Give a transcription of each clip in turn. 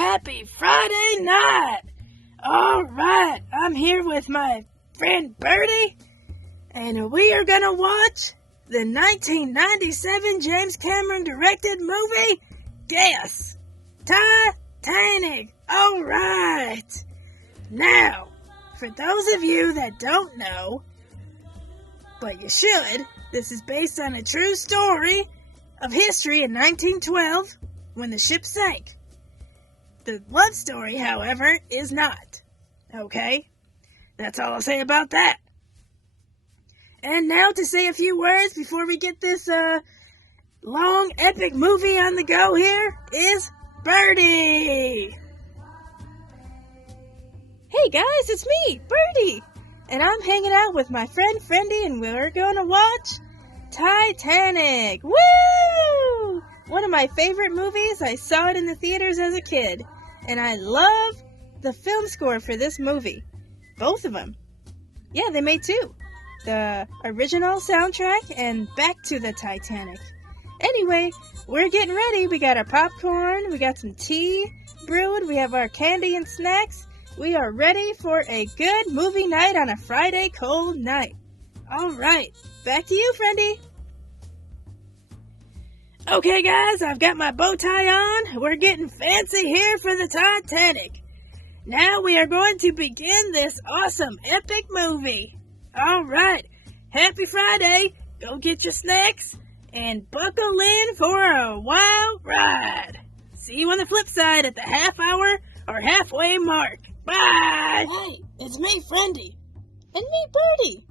Happy Friday night! Alright, I'm here with my friend Birdie, and we are gonna watch the 1997 James Cameron directed movie, Guess! Titanic! Alright! Now, for those of you that don't know, but you should, this is based on a true story of history in 1912 when the ship sank. The love story, however, is not. Okay? That's all I'll say about that. And now to say a few words before we get this long, epic movie on the go here is Birdie! Hey guys, it's me, Birdie! And I'm hanging out with my friend Friendie, and we're gonna watch Titanic! Woo! One of my favorite movies. I saw it in the theaters as a kid. And I love the film score for this movie. Both of them. Yeah, they made two. The original soundtrack and Back to the Titanic. Anyway, we're getting ready. We got our popcorn. We got some tea brewed. We have our candy and snacks. We are ready for a good movie night on a Friday cold night. Alright, back to you, Friendie. Okay, guys, I've got my bow tie on. We're getting fancy here for the Titanic. Now we are going to begin this awesome, epic movie. Alright, happy Friday. Go get your snacks and buckle in for a wild ride. See you on the flip side at the half hour or halfway mark. Bye! Hey, it's me, Friendie. And me, Birdie.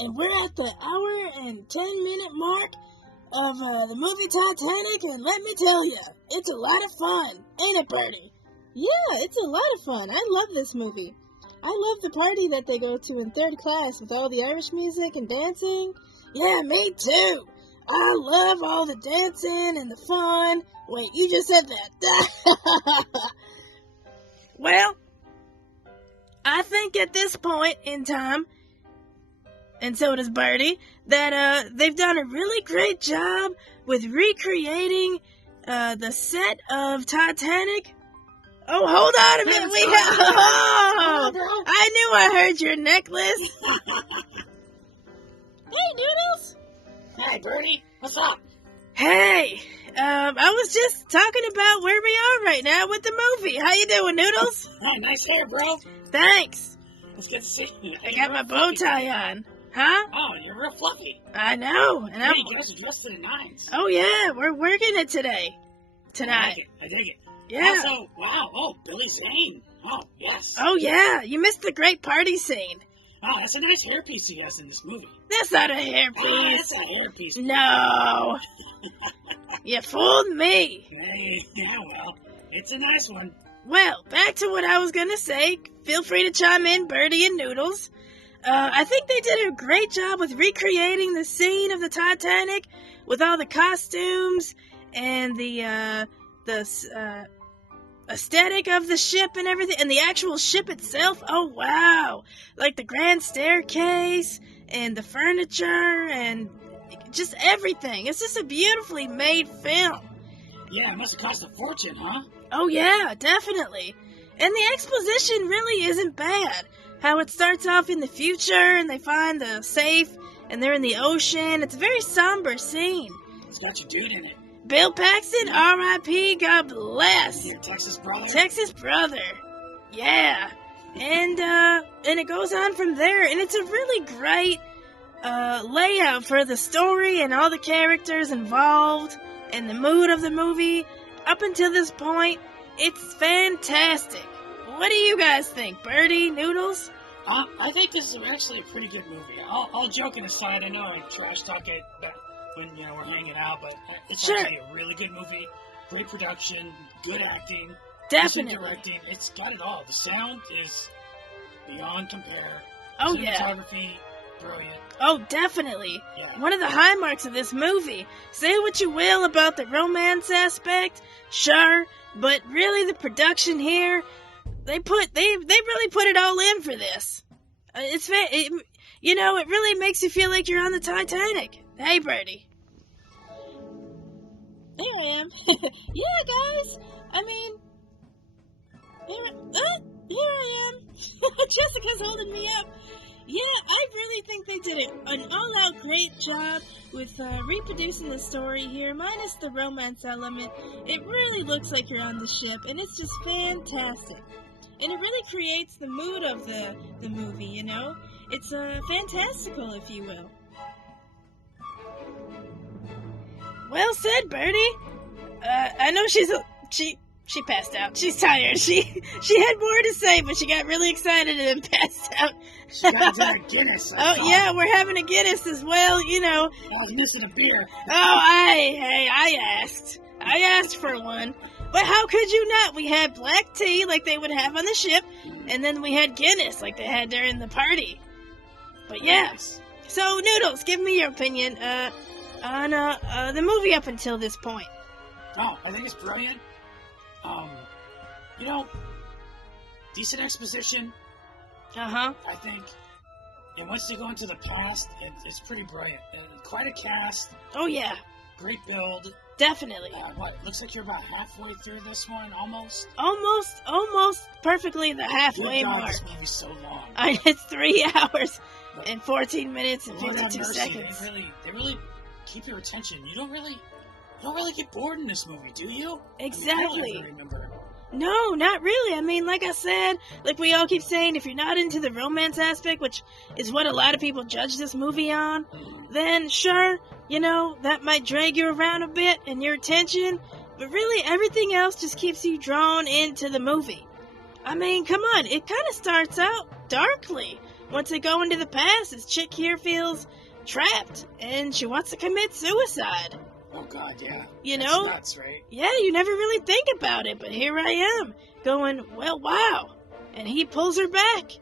And we're at the hour and 10-minute mark of the movie Titanic, and let me tell you, it's a lot of fun, ain't it, Birdie? Yeah, it's a lot of fun. I love this movie. I love the party that they go to in third class with all the Irish music and dancing. Yeah, me too. I love all the dancing and the fun. Wait, you just said that. Well, I think at this point in time, and so does Birdie, that they've done a really great job with recreating the set of Titanic. Oh, hold on a minute. I knew I heard your necklace. Hey, Noodles. Hey, Birdie. What's up? Hey, I was just talking about where we are right now with the movie. How you doing, Noodles? Hey, nice hair, bro. Thanks. It's good to see you. I got my bow tie on. Huh? Oh, you're real fluffy. I know. And Hey, you guys are dressed to the nines. Oh, yeah. We're working it today. Tonight. I dig it. Yeah. Also, wow. Oh, Billy Zane. Oh, yes. Oh, yeah. You missed the great party scene. Oh, that's a nice hairpiece he has in this movie. That's not a Ah, hairpiece. that's a hairpiece. No. You fooled me. Yeah, well, it's a nice one. Well, back to what I was going to say. Feel free to chime in, Birdie and Noodles. I think they did a great job with recreating the scene of the Titanic with all the costumes and the aesthetic of the ship and everything, and the actual ship itself. Oh, wow. Like the grand staircase and the furniture and just everything. It's just a beautifully made film. Yeah, it must have cost a fortune, huh? Oh, yeah, definitely. And the exposition really isn't bad. How it starts off in the future, and they find the safe, and they're in the ocean. It's a very somber scene. It's got your dude in it. Bill Paxton, R.I.P., God bless. Your Texas brother. Texas brother. Yeah. And it goes on from there, and it's a really great layout for the story and all the characters involved and the mood of the movie. Up until this point, it's fantastic. What do you guys think, Birdie, Noodles? I think this is actually a pretty good movie. All joking aside, I know I trash talk it when we're hanging out, but it's Sure. actually a really good movie. Great production, good acting, Definitely. decent directing. It's got it all. The sound is beyond compare. Oh, yeah. Cinematography, brilliant. Oh, definitely. Yeah. One of the high marks of this movie. Say what you will about the romance aspect, sure, but really the production here, they really put it all in for this. It really makes you feel like you're on the Titanic. Hey, Birdie. There I am. Yeah, guys. I mean, Jessica's holding me up. Yeah, I really think they did an all-out great job with reproducing the story here, minus the romance element. It really looks like you're on the ship, and it's just fantastic. And it really creates the mood of the movie, you know? It's fantastical, if you will. Well said, Birdie. I know she passed out. She's tired. She had more to say, but she got really excited and then passed out. She got into a Guinness. Yeah, we're having a Guinness as well, you know. I was missing a beer. I asked. I asked for one. But how could you not? We had black tea like they would have on the ship, and then we had Guinness like they had during the party. But yes. So, Noodles, give me your opinion on the movie up until this point. Oh, I think it's brilliant. You know, decent exposition. Uh-huh. I think. And once they go into the past, it's pretty brilliant. Quite a cast. Oh, yeah. Great build. Definitely. Looks like you're about halfway through this one, almost? Almost perfectly the halfway mark. This movie's so long. It's 3 hours and 14 minutes and 52 seconds. They really keep your attention. You don't really get bored in this movie, do you? Exactly. I remember. No, not really. I mean, like I said, like we all keep saying, if you're not into the romance aspect, which is what a lot of people judge this movie on, then sure, you know, that might drag you around a bit and your attention, but really everything else just keeps you drawn into the movie. I mean, come on, it kind of starts out darkly. Once they go into the past, this chick here feels trapped, and she wants to commit suicide. Oh, God, yeah. You know? That's nuts, right? Yeah, you never really think about it, but here I am, going, well, wow. And he pulls her back,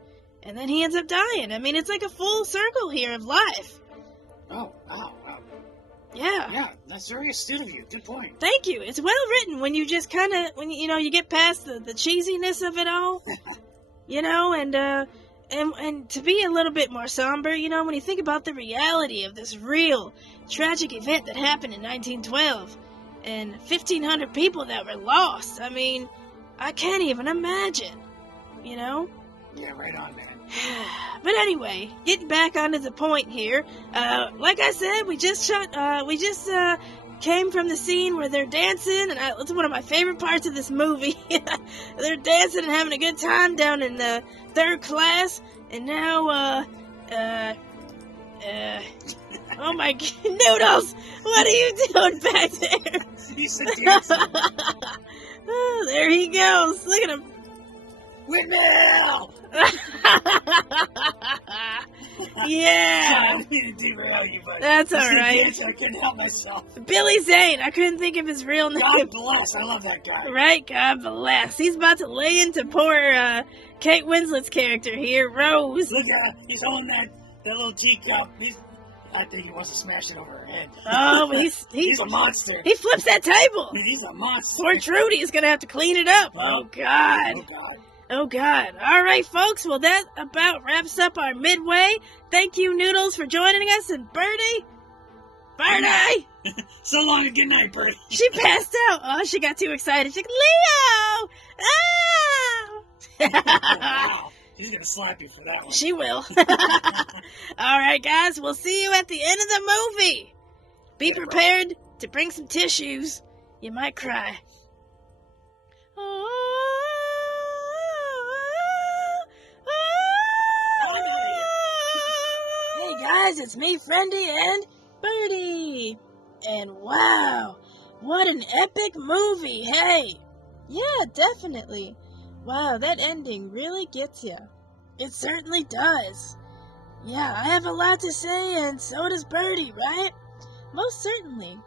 and then he ends up dying. I mean, it's like a full circle here of life. Oh, wow. Yeah. Yeah, that's very astute of you. Good point. Thank you. It's well written when you just kind of, when you get past the cheesiness of it all, you know, and to be a little bit more somber, you know, when you think about the reality of this real tragic event that happened in 1912 and 1,500 people that were lost. I mean, I can't even imagine, you know? Yeah, right on, man. But anyway, getting back onto the point here, like I said, we just came from the scene where they're dancing, and it's one of my favorite parts of this movie. They're dancing and having a good time down in the third class, and now, oh my God, Noodles, what are you doing back there? He's dancing. Oh, there he goes, look at him. Windmill! Yeah. Sorry, I didn't mean to derail you, but that's alright. I couldn't help myself. Billy Zane, I couldn't think of his real name. God bless, I love that guy. Right, God bless. He's about to lay into poor Kate Winslet's character here, Rose. Look at he's holding that little teacup. I think he wants to smash it over her head. Oh, but he's a monster. He flips that table. He's a monster. Poor Trudy's gonna have to clean it up. Oh, God. Oh, God. Oh, God. All right, folks. Well, that about wraps up our midway. Thank you, Noodles, for joining us. And Birdie. So long and good night, Birdie. She passed out. Oh, she got too excited. She's like, Leo! Ah! Wow. He's going to slap you for that one. She will. All right, guys. We'll see you at the end of the movie. Be prepared to bring some tissues. You might cry. Hey guys, it's me, Friendie, and Birdie. And wow, what an epic movie, hey. Yeah, definitely. Wow, that ending really gets you. It certainly does. Yeah, I have a lot to say, and so does Birdie, right? Most certainly.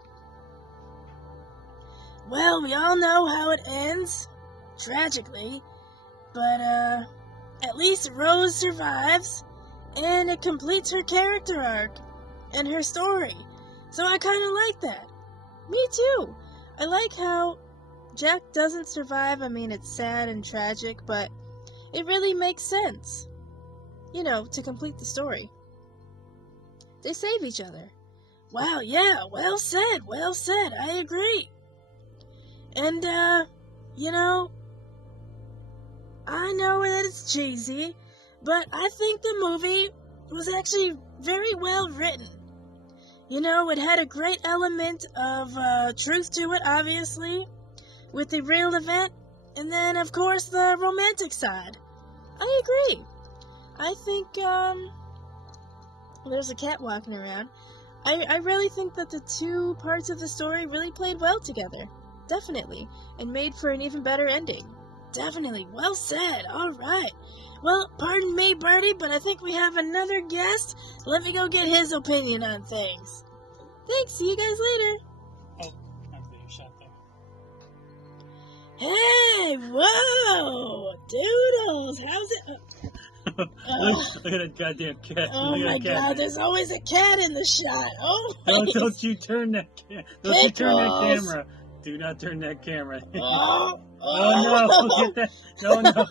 Well, we all know how it ends, tragically, but at least Rose survives, and it completes her character arc and her story. So I kind of like that. Me too. I like how Jack doesn't survive. I mean, it's sad and tragic, but it really makes sense. You know, to complete the story. They save each other. Wow, yeah, well said, I agree. And, you know, I know that it's cheesy, But I think the movie was actually very well written. You know, it had a great element of truth to it, obviously, with the real event, and then, of course, the romantic side. I agree. I think, there's a cat walking around. I really think that the two parts of the story really played well together. Definitely. And made for an even better ending. Definitely. Well said. All right. Well, pardon me, Bertie, but I think we have another guest. Let me go get his opinion on things. Thanks. See you guys later. Oh, I'm being shot there. Hey, whoa. Doodles. How's it? Look at that goddamn cat. Oh my God, there's always a cat in the shot. Oh, don't you turn that don't you turn that camera. Do not turn that camera. Oh no, get that. No.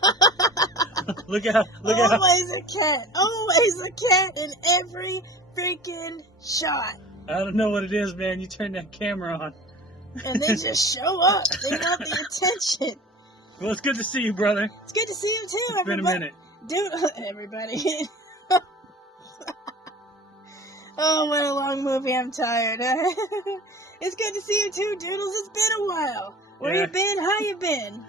Look out. Always a cat. Always a cat in every freaking shot. I don't know what it is, man. You turn that camera on. And they just show up. They want the attention. Well, it's good to see you, brother. It's good to see you too, It's been a minute. Dude, everybody. Oh, what a long movie. I'm tired. It's good to see you too, Doodles. It's been a while. Where you been? How you been?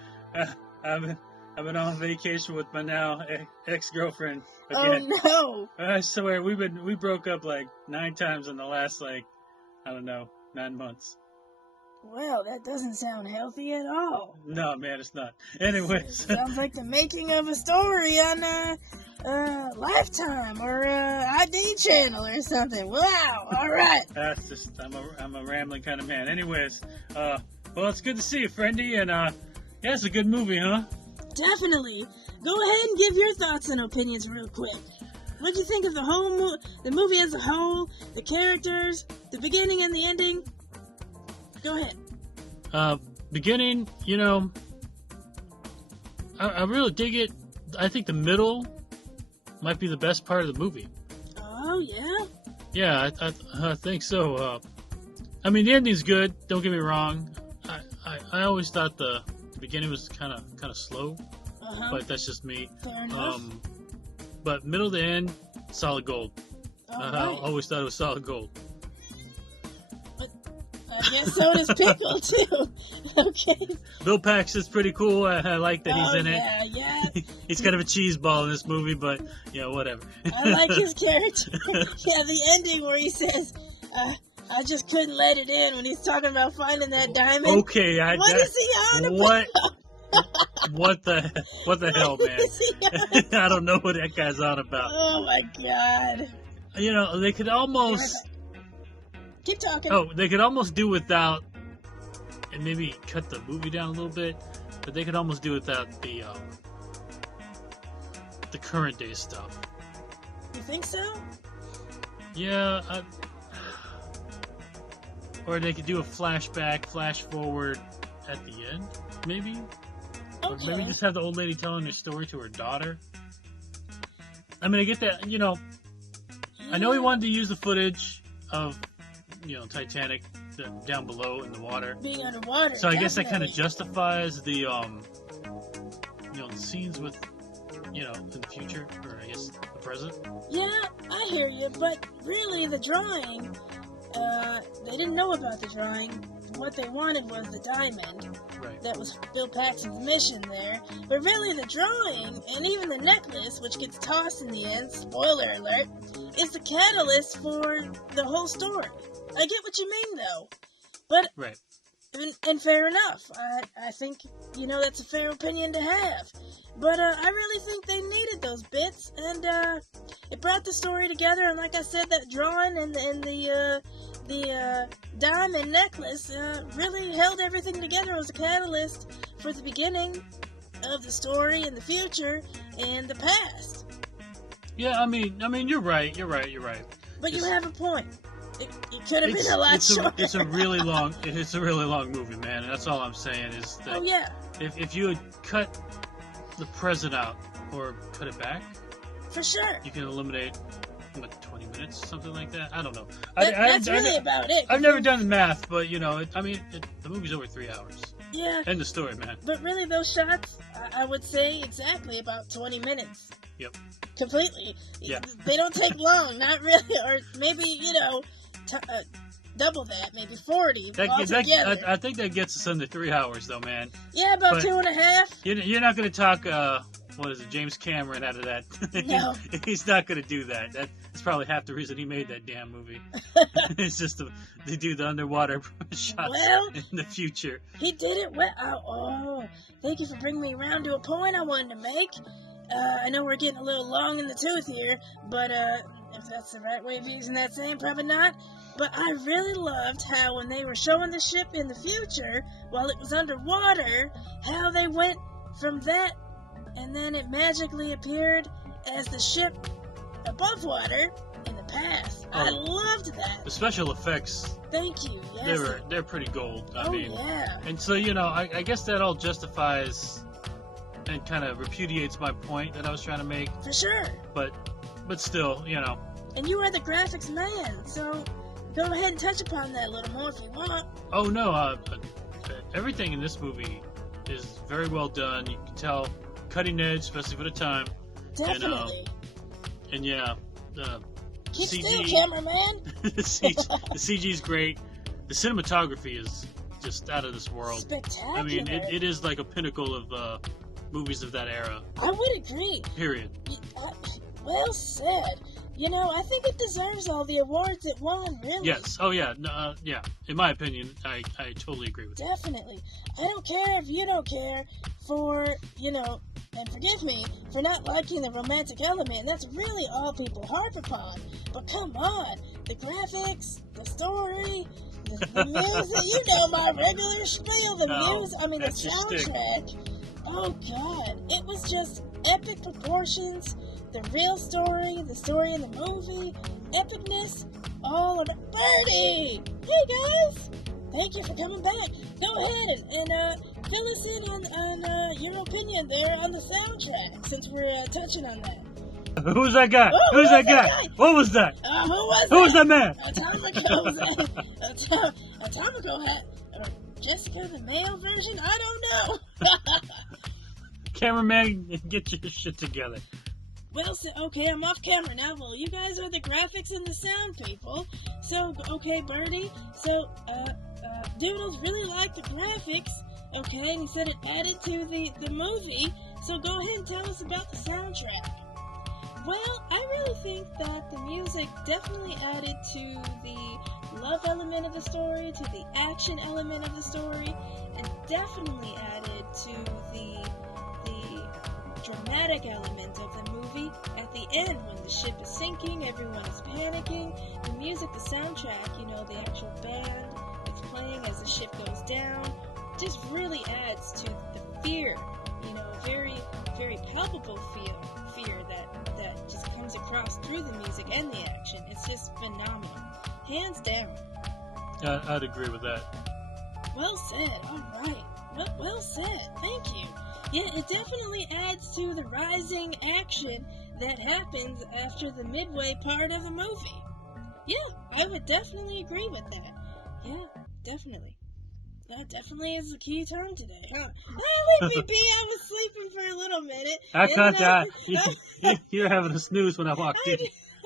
I've been on vacation with my now ex-girlfriend again. Oh no! I swear we broke up like 9 times in the last 9 months. Well, that doesn't sound healthy at all. No, man, it's not. Anyways. Sounds like the making of a story on Lifetime or ID Channel or something. Wow, all right. That's just, I'm a rambling kind of man. Anyways, well, it's good to see you, Friendie, and yeah, it's a good movie, huh? Definitely. Go ahead and give your thoughts and opinions real quick. What'd you think of the movie as a whole, the characters, the beginning and the ending? Go ahead. Beginning, you know, I really dig it. I think the middle might be the best part of the movie. Oh, yeah? Yeah, I think so. I mean, the ending's good. Don't get me wrong. I always thought the beginning was kind of slow, but that's just me. Fair enough. But middle to end, solid gold. Right. I always thought it was solid gold. I guess so does Pickle, too. Okay. Bill Paxton's pretty cool. I like that he's in it. Yeah. He's kind of a cheese ball in this movie, but, whatever. I like his character. Yeah, the ending where he says, I just couldn't let it in when he's talking about finding that diamond. Okay. What is he on about? What the hell, man? I don't know what that guy's on about. Oh, my God. They could almost... Keep talking. Oh, they could almost do without, and maybe cut the movie down a little bit, but they could almost do without the current day stuff. You think so? Yeah, or they could do a flashback, flash forward at the end, maybe. Okay. Or maybe just have the old lady telling her story to her daughter. I mean, I get that. I know he wanted to use the footage of. Titanic down below in the water. Being underwater. So I guess that kind of justifies the, the scenes with, in the future, or I guess the present. Yeah, I hear you, but really the drawing, they didn't know about the drawing. What they wanted was the diamond. Right. That was Bill Paxton's mission there. But really the drawing, and even the necklace, which gets tossed in the end, spoiler alert, is the catalyst for the whole story. I get what you mean, though. But, right. And fair enough. I think, that's a fair opinion to have. But I really think they needed those bits, and it brought the story together. And like I said, that drawing and the diamond necklace really held everything together as a catalyst for the beginning of the story and the future and the past. Yeah, I mean, you're right. But you have a point. It could have been a lot shorter. It's a really long movie, man. That's all I'm saying is that. Oh yeah. If you had cut the present out or cut it back, for sure, you can eliminate 20 minutes, something like that. I don't know. That's really about it. I've never done the math, but the movie's over 3 hours. Yeah. End the story, man. But really, those shots, I would say exactly about 20 minutes. Yep. Completely. Yeah. They don't take long, not really, or maybe double that, maybe 40 altogether. I think that gets us under 3 hours, though, man. Yeah, about But 2.5. You're not going to talk, James Cameron out of that. No. He's not going to do that. That's probably half the reason he made that damn movie. It's just to do the underwater shots in the future. He did it well. Oh, thank you for bringing me around to a point I wanted to make. I know we're getting a little long in the tooth here, but if that's the right way of using that saying, probably not. But I really loved how when they were showing the ship in the future, while it was underwater, how they went from that, and then it magically appeared as the ship above water in the past. I loved that. The special effects. Thank you. Yes. They're pretty gold. I mean, yeah. And so, I guess that all justifies and kind of repudiates my point that I was trying to make. For sure. But still, And you are the graphics man, so go ahead and touch upon that a little more if you want. Oh, no. Everything in this movie is very well done. You can tell cutting edge, especially for the time. Definitely. And Keep CG, still, cameraman. the CG is great. The cinematography is just out of this world. Spectacular. I mean, it is like a pinnacle of movies of that era. I would agree. Period. Well said. I think it deserves all the awards it won, really. Yes. Oh, yeah. Yeah. In my opinion, I totally agree with that. Definitely. I don't care if you don't care for, and forgive me for not liking the romantic element. That's really all people harp upon. But come on. The graphics, the story, the music, my regular spiel, the soundtrack. Oh, God. It was just epic proportions. The real story, the story in the movie, epicness, all of it. Birdie! Hey, guys! Thank you for coming back. Go ahead and fill us in on your opinion there on the soundtrack, since we're touching on that. Who's that guy? Who's that guy? What was that? Who was that man? Atomico hat. Or Jessica, the male version? I don't know. Cameraman, get your shit together. Well, okay, I'm off camera now. Well, you guys are the graphics and the sound people. So, okay, Birdie. So, Doodles really liked the graphics, okay, and he said it added to the movie. So go ahead and tell us about the soundtrack. Well, I really think that the music definitely added to the love element of the story, to the action element of the story, and definitely added to the dramatic element of the movie. At the end, when the ship is sinking, everyone is panicking, the music, the soundtrack, the actual band that's playing as the ship goes down, just really adds to the fear, very, very palpable fear that just comes across through the music and the action. It's just phenomenal. Hands down. I'd agree with that. Well said. All right. Well said. Thank you. Yeah, it definitely adds to the rising action that happens after the midway part of the movie. Yeah, I would definitely agree with that. Yeah, definitely. That definitely is the key term today, huh? Oh, leave me be. I was sleeping for a little minute. I caught that. You're having a snooze when I walked in.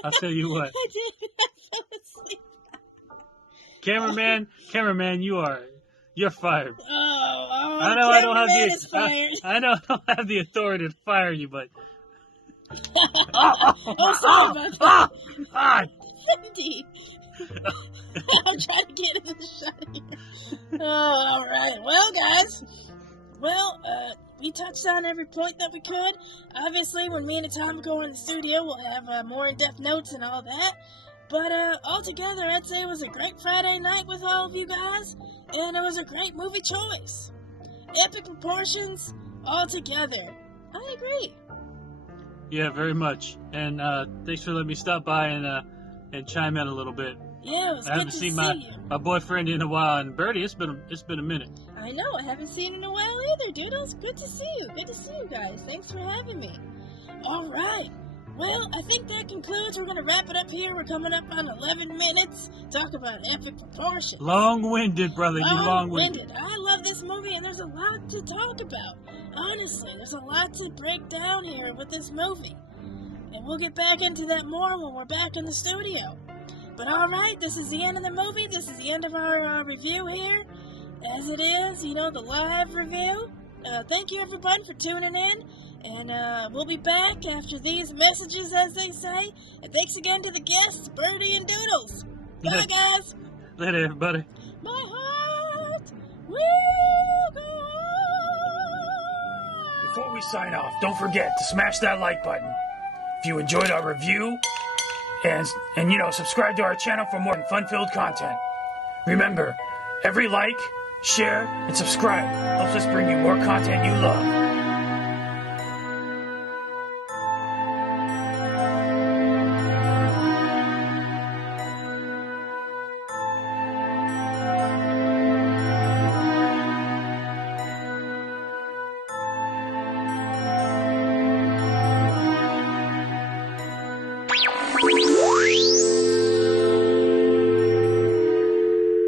I'll tell you what. I did. I fell asleep. Cameraman, you're fired. Oh, I know I don't have I know I don't have the authority to fire you, but sorry about that. Friendie. I'm trying to get in the shot here. All right. Well, guys. We touched on every point that we could. Obviously, when me and Atomico are in the studio, we'll have more in-depth notes and all that. But altogether, I'd say it was a great Friday night with all of you guys, and it was a great movie choice. Epic proportions altogether. I agree. Yeah, very much. And thanks for letting me stop by and chime in a little bit. Yeah, it was I good haven't to seen see my you. boyfriend in a while, and Birdie, it's been a minute. I know, I haven't seen you in a while either, Doodles. Good to see you. Good to see you guys. Thanks for having me. All right. Well, I think that concludes. We're going to wrap it up here. We're coming up on 11 minutes. Talk about epic proportions. Long-winded, brother. You long-winded. I love this movie, and there's a lot to talk about. Honestly, there's a lot to break down here with this movie. And we'll get back into that more when we're back in the studio. But alright, this is the end of the movie. This is the end of our review here. As it is, the live review. Thank you everybody for tuning in. And we'll be back after these messages, as they say. And thanks again to the guests, Birdie and Doodles. Bye, guys. Later, everybody. My heart will go on. Before we sign off, don't forget to smash that like button if you enjoyed our review, and subscribe to our channel for more fun-filled content. Remember, every like, share, and subscribe helps us bring you more content you love.